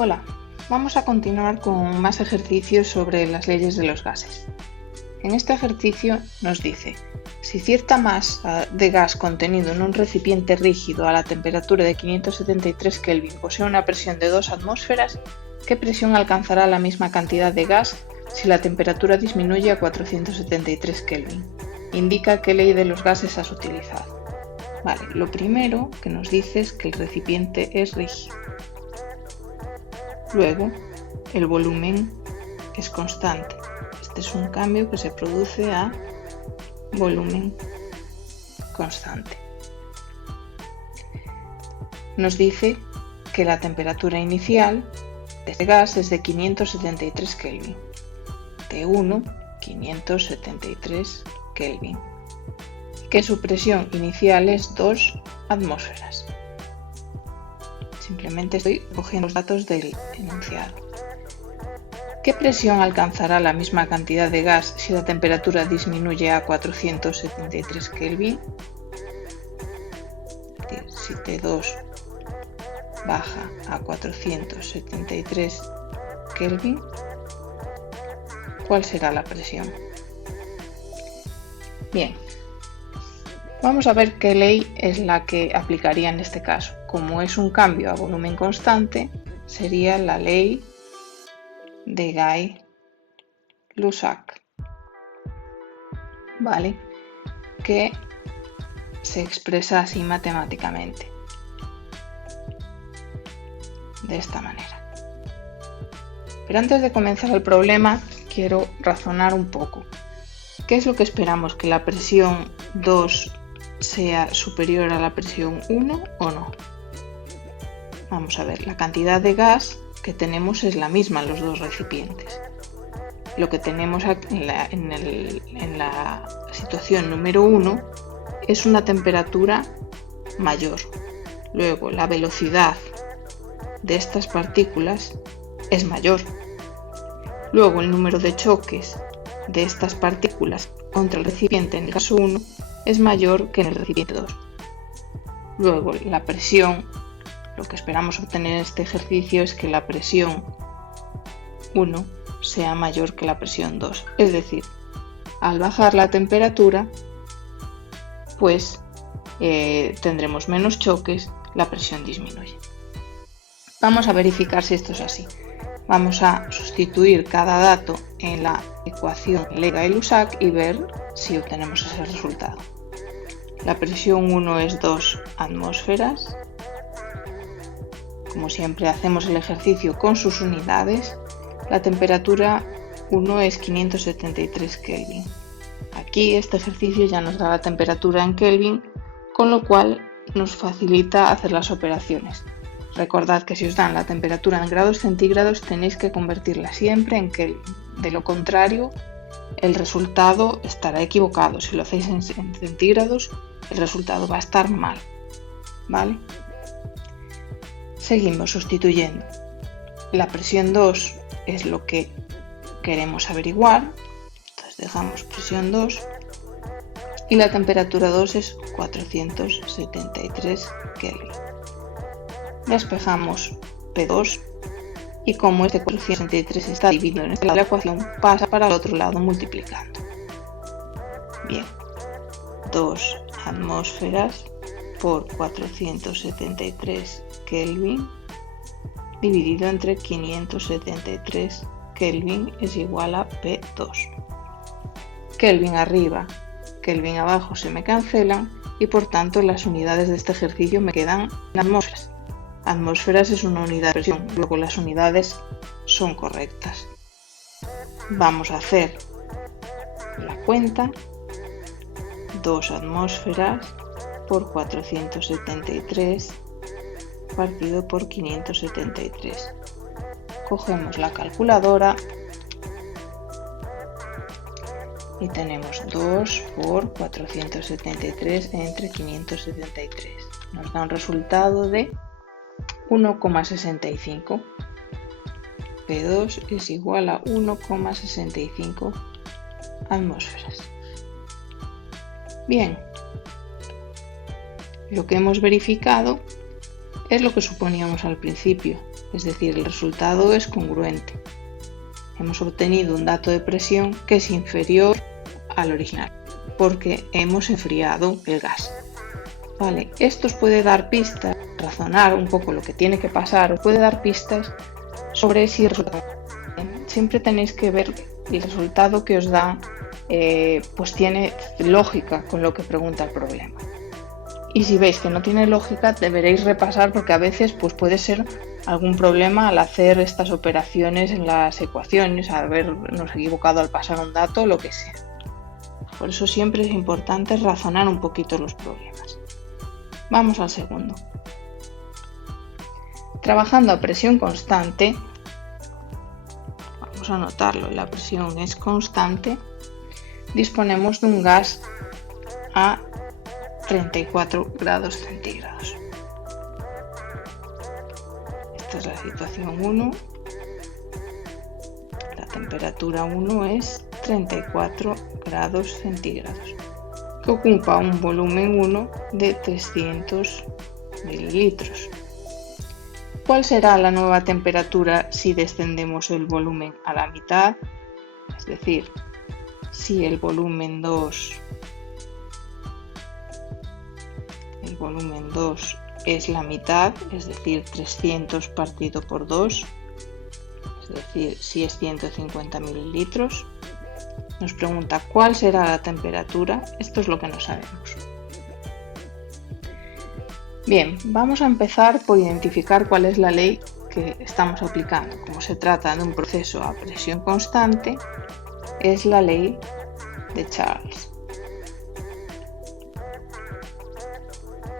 Hola, vamos a continuar con más ejercicios sobre las leyes de los gases. En este ejercicio nos dice, si cierta masa de gas contenido en un recipiente rígido a la temperatura de 573 Kelvin posee una presión de 2 atmósferas, ¿qué presión alcanzará la misma cantidad de gas si la temperatura disminuye a 473 Kelvin? Indica qué ley de los gases has utilizado. Vale, lo primero que nos dice es que el recipiente es rígido. Luego, el volumen es constante. Este es un cambio que se produce a volumen constante. Nos dice que la temperatura inicial de este gas es de 573 Kelvin. T1, 573 Kelvin. Que su presión inicial es 2 atmósferas. Simplemente estoy cogiendo los datos del enunciado. ¿Qué presión alcanzará la misma cantidad de gas si la temperatura disminuye a 473 Kelvin? Es decir, si T2 baja a 473 Kelvin, ¿cuál será la presión? Bien, vamos a ver qué ley es la que aplicaría en este caso. Como es un cambio a volumen constante, sería la ley de Gay-Lussac, ¿vale? Que se expresa así matemáticamente, de esta manera. Pero antes de comenzar el problema, quiero razonar un poco. ¿Qué es lo que esperamos? ¿Que la presión 2 sea superior a la presión 1 o no? Vamos a ver, la cantidad de gas que tenemos es la misma en los dos recipientes. Lo que tenemos en la situación número 1 es una temperatura mayor. Luego, la velocidad de estas partículas es mayor. Luego, el número de choques de estas partículas contra el recipiente en el caso 1 es mayor que en el recipiente 2. Luego, la presión, lo que esperamos obtener en este ejercicio es que la presión 1 sea mayor que la presión 2. Es decir, al bajar la temperatura, pues tendremos menos choques, la presión disminuye. Vamos a verificar si esto es así. Vamos a sustituir cada dato en la ecuación de Gay-Lussac y ver si obtenemos ese resultado. La presión 1 es 2 atmósferas. Como siempre hacemos el ejercicio con sus unidades. La temperatura 1 es 573 Kelvin. Aquí este ejercicio ya nos da la temperatura en Kelvin, con lo cual nos facilita hacer las operaciones. Recordad que si os dan la temperatura en grados centígrados tenéis que convertirla siempre en Kelvin. De lo contrario, el resultado estará equivocado. Si lo hacéis en centígrados, el resultado va a estar mal, ¿vale? Seguimos sustituyendo. La presión 2 es lo que queremos averiguar. Entonces dejamos presión 2 y la temperatura 2 es 473 Kelvin. Despejamos P2 y como este 473 está dividido en este lado de la ecuación, pasa para el otro lado multiplicando. Bien, 2 atmósferas por 473 Kelvin dividido entre 573 Kelvin es igual a P2. Kelvin arriba, Kelvin abajo se me cancelan y por tanto las unidades de este ejercicio me quedan en atmósferas. Atmósferas es una unidad de presión, luego las unidades son correctas. Vamos a hacer la cuenta. 2 atmósferas por 473 partido por 573. Cogemos la calculadora y tenemos 2 por 473 entre 573. Nos da un resultado de 1,65. P2 es igual a 1,65 atmósferas. Bien, lo que hemos verificado es lo que suponíamos al principio. es decir, el resultado es congruente. Hemos obtenido un dato de presión que es inferior al original, porque hemos enfriado el gas. Vale, esto os puede dar pistas, razonar un poco lo que tiene que pasar, os puede dar pistas sobre si el resultado. Siempre tenéis que ver el resultado que os da, pues tiene lógica con lo que pregunta el problema. Y si veis que no tiene lógica, deberéis repasar porque a veces pues puede ser algún problema al hacer estas operaciones en las ecuaciones, habernos equivocado al pasar un dato, lo que sea. Por eso siempre es importante razonar un poquito los problemas. Vamos al segundo. Trabajando a presión constante, vamos a anotarlo, la presión es constante, disponemos de un gas a 34 grados centígrados. Esta es la situación 1. La temperatura 1 es 34 grados centígrados, que ocupa un volumen 1 de 300 mililitros. ¿Cuál será la nueva temperatura si descendemos el volumen a la mitad? Es decir, si el volumen 2 es la mitad, es decir, 300 partido por 2, es decir, si es 150 mililitros. Nos pregunta cuál será la temperatura. Esto es lo que no sabemos. Bien, vamos a empezar por identificar cuál es la ley que estamos aplicando. Como se trata de un proceso a presión constante, es la ley de Charles.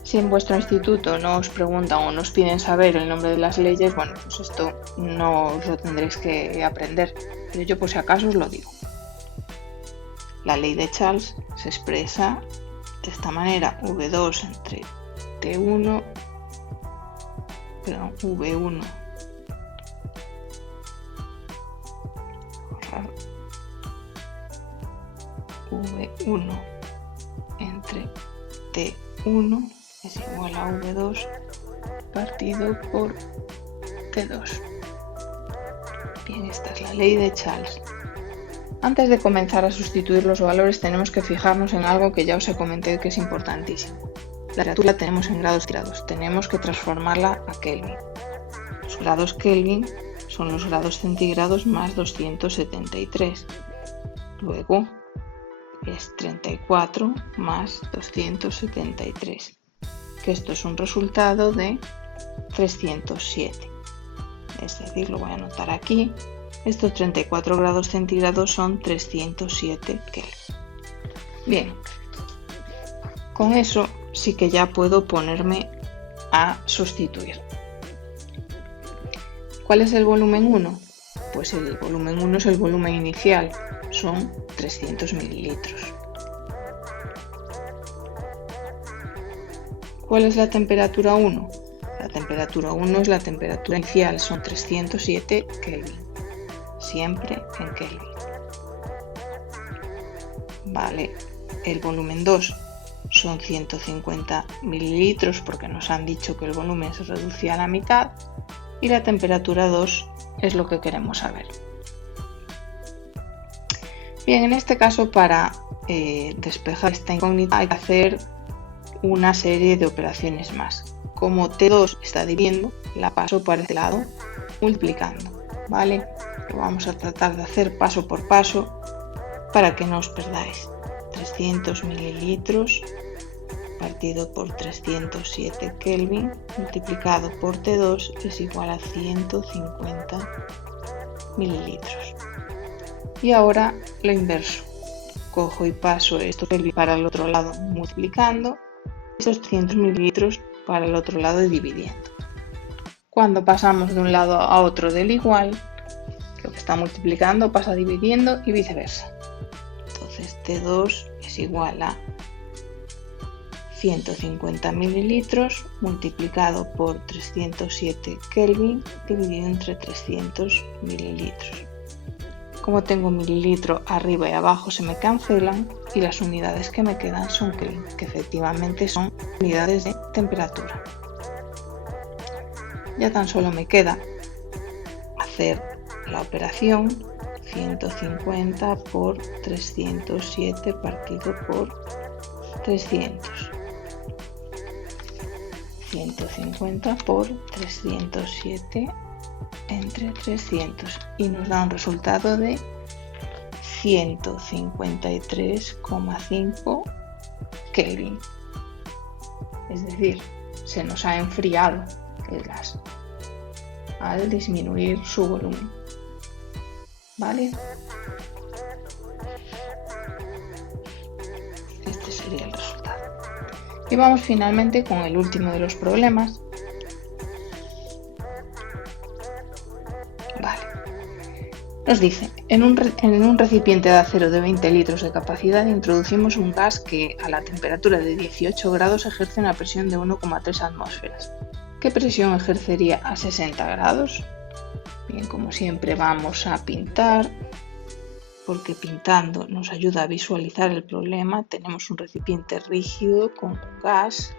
Si en vuestro instituto no os preguntan o no os piden saber el nombre de las leyes, bueno, pues esto no os lo tendréis que aprender, pero yo por si acaso os lo digo. La ley de Charles se expresa de esta manera: V2 entre V1 entre T1 es igual a V2 partido por T2. Bien, esta es la ley de Charles. Antes de comenzar a sustituir los valores tenemos que fijarnos en algo que ya os he comentado que es importantísimo. La temperatura la tenemos en grados centígrados, tenemos que transformarla a Kelvin. Los grados Kelvin son los grados centígrados más 273. Luego es 34 más 273. Que esto es un resultado de 307. Es decir, lo voy a anotar aquí. Estos 34 grados centígrados son 307 Kelvin. Bien, con eso sí que ya puedo ponerme a sustituir. ¿Cuál es el volumen 1? Pues el volumen 1 es el volumen inicial, son 300 mililitros. ¿Cuál es la temperatura 1? La temperatura 1 es la temperatura inicial, son 307 Kelvin. Siempre en Kelvin. Vale, el volumen 2 son 150 mililitros porque nos han dicho que el volumen se reducía a la mitad y la temperatura 2 es lo que queremos saber. Bien, en este caso para despejar esta incógnita hay que hacer una serie de operaciones más. Como T2 está dividiendo, la paso para este lado multiplicando. ¿Vale? Lo vamos a tratar de hacer paso por paso para que no os perdáis. 300 mililitros partido por 307 Kelvin multiplicado por T2 es igual a 150 mililitros. Y ahora lo inverso. Cojo y paso estos Kelvin para el otro lado multiplicando, estos 300 mililitros para el otro lado dividiendo. Cuando pasamos de un lado a otro del igual, lo que está multiplicando pasa dividiendo y viceversa. Entonces T2 es igual a 150 mililitros multiplicado por 307 Kelvin dividido entre 300 mililitros. Como tengo mililitro arriba y abajo se me cancelan y las unidades que me quedan son Kelvin, que efectivamente son unidades de temperatura. Ya tan solo me queda hacer la operación 150 por 307 partido por 300. 150 por 307 entre 300 y nos da un resultado de 153,5 Kelvin. Es decir, se nos ha enfriado el gas al disminuir su volumen. ¿Vale? Este sería el resultado. Y vamos finalmente con el último de los problemas. Vale. Nos dice, en un recipiente de acero de 20 litros de capacidad introducimos un gas que a la temperatura de 18 grados ejerce una presión de 1,3 atmósferas. ¿Qué presión ejercería a 60 grados? Bien, como siempre vamos a pintar, porque pintando nos ayuda a visualizar el problema. Tenemos un recipiente rígido con un gas.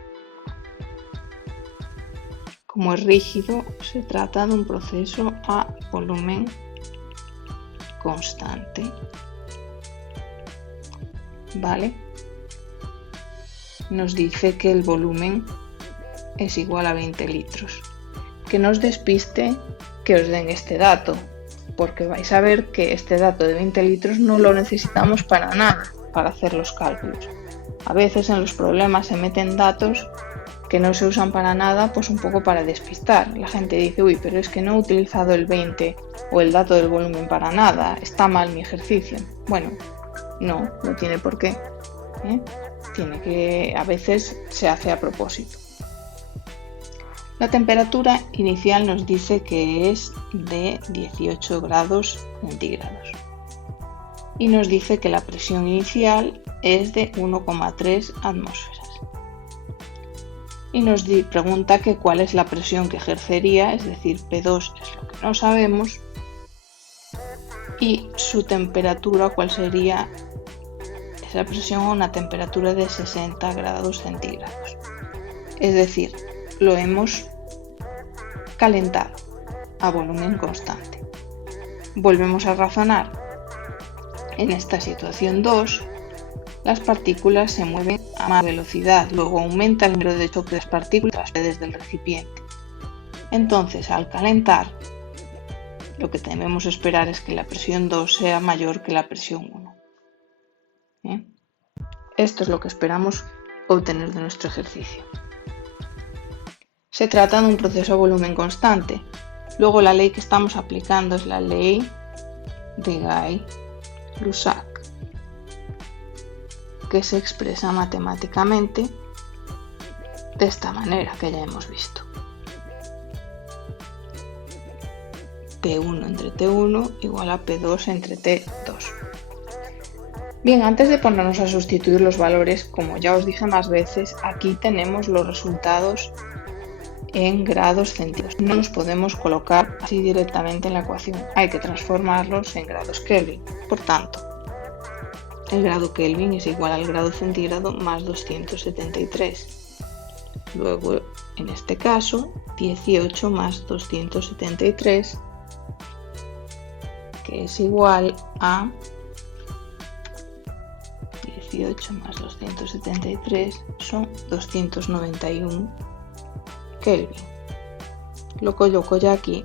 Como es rígido, se trata de un proceso a volumen constante. ¿Vale? Nos dice que el volumen es igual a 20 litros. Que no os despiste que os den este dato, porque vais a ver que este dato de 20 litros no lo necesitamos para nada para hacer los cálculos. A veces en los problemas se meten datos que no se usan para nada, pues un poco para despistar. La gente dice, uy, pero es que no he utilizado el 20 o el dato del volumen para nada, está mal mi ejercicio. Bueno, no tiene por qué. Tiene que, a veces se hace a propósito. La temperatura inicial nos dice que es de 18 grados centígrados y nos dice que la presión inicial es de 1,3 atmósferas. Y nos pregunta que cuál es la presión que ejercería, es decir, P2 es lo que no sabemos, y su temperatura, cuál sería esa presión a una temperatura de 60 grados centígrados. Es decir, lo hemos calentado a volumen constante. Volvemos a razonar. En esta situación 2, las partículas se mueven a más velocidad, luego aumenta el número de choques de las partículas desde el recipiente. Entonces, al calentar, lo que debemos esperar es que la presión 2 sea mayor que la presión 1. Esto es lo que esperamos obtener de nuestro ejercicio. Se trata de un proceso a volumen constante. Luego la ley que estamos aplicando es la ley de Gay-Lussac, que se expresa matemáticamente de esta manera que ya hemos visto. P1 entre T1 igual a P2 entre T2. Bien, antes de ponernos a sustituir los valores, como ya os dije más veces, aquí tenemos los resultados en grados centígrados. No los podemos colocar así directamente en la ecuación, hay que transformarlos en grados Kelvin. Por tanto, el grado Kelvin es igual al grado centígrado más 273. Luego, en este caso, 18 más 273, que es igual a 18 más 273 son 291 Kelvin. Lo coloco ya aquí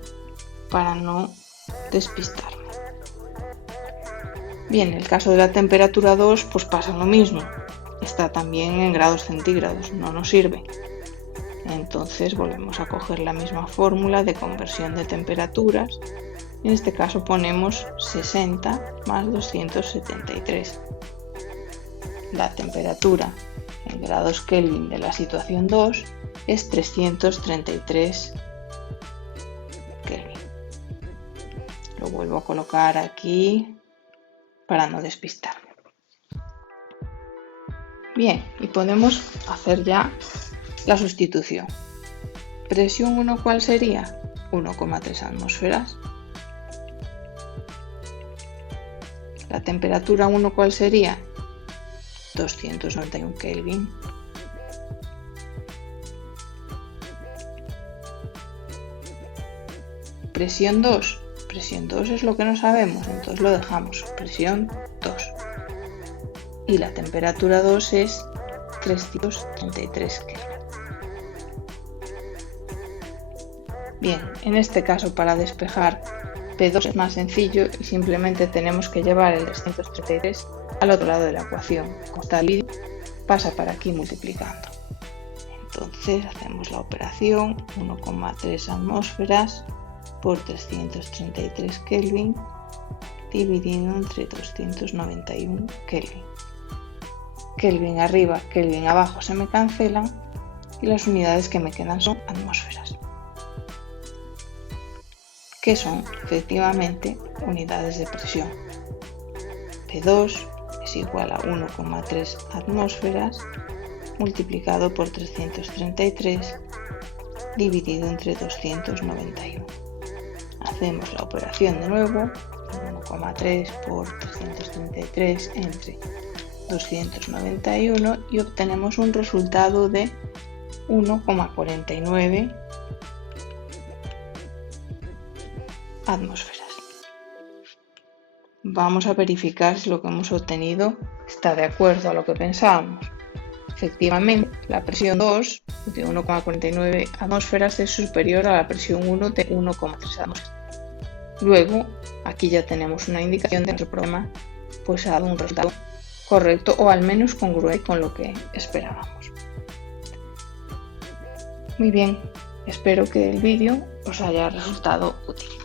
para no despistarme. Bien, en el caso de la temperatura 2, pues pasa lo mismo. Está también en grados centígrados, no nos sirve. Entonces volvemos a coger la misma fórmula de conversión de temperaturas. En este caso ponemos 60 más 273. La temperatura en grados Kelvin de la situación 2 es 333 Kelvin. Lo vuelvo a colocar aquí para no despistarme. Bien, y podemos hacer ya la sustitución. Presión 1, ¿cuál sería? 1,3 atmósferas. La temperatura 1, ¿cuál sería? 291 Kelvin. Presión 2. Presión 2 es lo que no sabemos, entonces lo dejamos, presión 2. Y la temperatura 2 es 333 Kelvin. Bien, en este caso para despejar P2 es más sencillo y simplemente tenemos que llevar el 333 al otro lado de la ecuación. Como está el vídeo, pasa para aquí multiplicando. Entonces hacemos la operación 1,3 atmósferas por 333 Kelvin dividido entre 291 Kelvin. Kelvin arriba, Kelvin abajo se me cancelan y las unidades que me quedan son atmósferas, que son efectivamente unidades de presión. P2 es igual a 1,3 atmósferas multiplicado por 333 dividido entre 291. Hacemos la operación de nuevo, 1,3 por 333 entre 291 y obtenemos un resultado de 1,49 atmósferas. Vamos a verificar si lo que hemos obtenido está de acuerdo a lo que pensábamos. Efectivamente, la presión 2 de 1,49 atmósferas es superior a la presión 1 de 1,3 atmósferas. Luego, aquí ya tenemos una indicación de que nuestro problema pues ha dado un resultado correcto o al menos congruente con lo que esperábamos. Muy bien, espero que el vídeo os haya resultado útil.